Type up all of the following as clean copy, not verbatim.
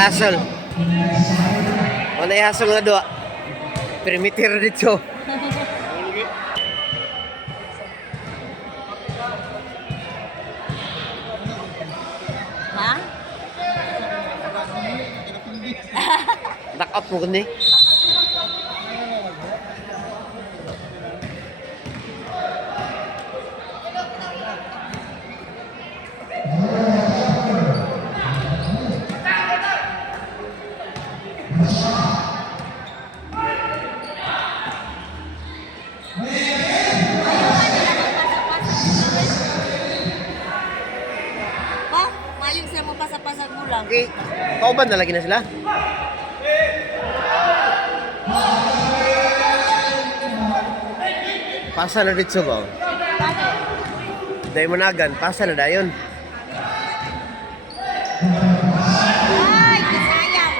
Hasol. Wala hasol nga doa. Perimeter dito. Ha? Back up mo kundi. Pasag mo lang. Okay. Kauban na lagi na sila. Pasa na dito ba? Dahil managan, pasa na dayon. Ay, kasayang.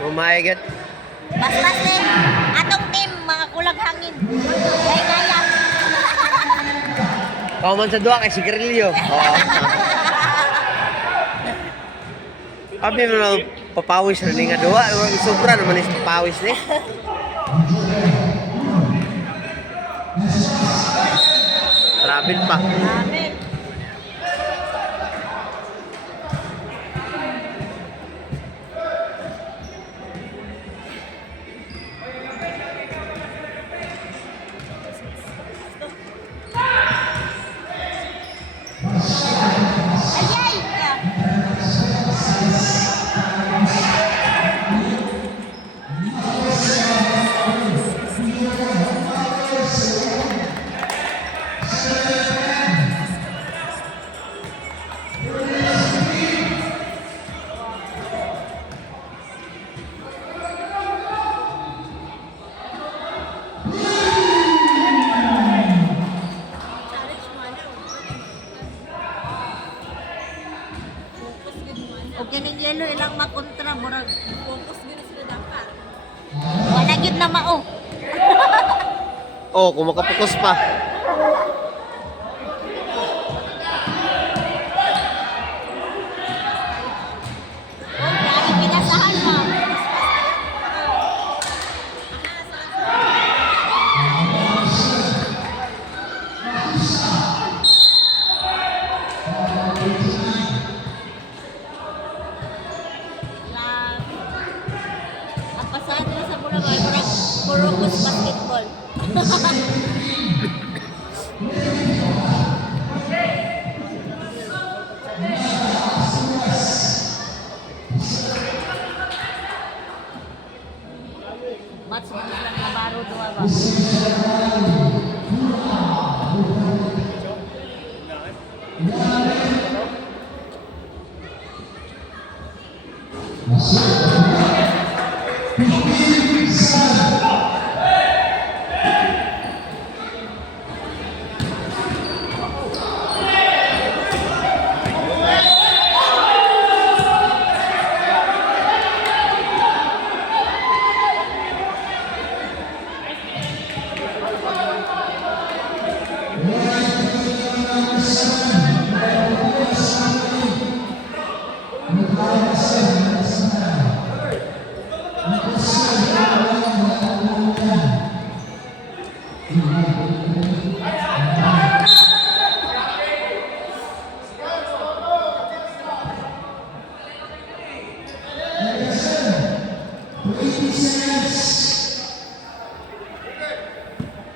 Oh my God. Bas-bas eh. Atong team, mga kulag hangin. Gaya-gaya. Kauman sa duwa kay sigarilyo. Oo. Abi mo na papawis na nga duwa. Sobra naman is papawis ni. Travel pa. Amen. Ayay! O kining yelo ilang makontra murag focus gyud sila dapat. Wala gyud na mao. Oh, kung makapokus pa. Ay pinasahan mo. Ang pasado sa Bulacan murag Kurokos basketball. Match mo lang na baro duwa ba?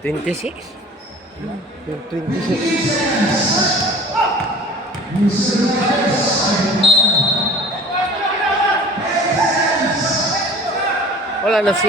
26? 26. Wala na si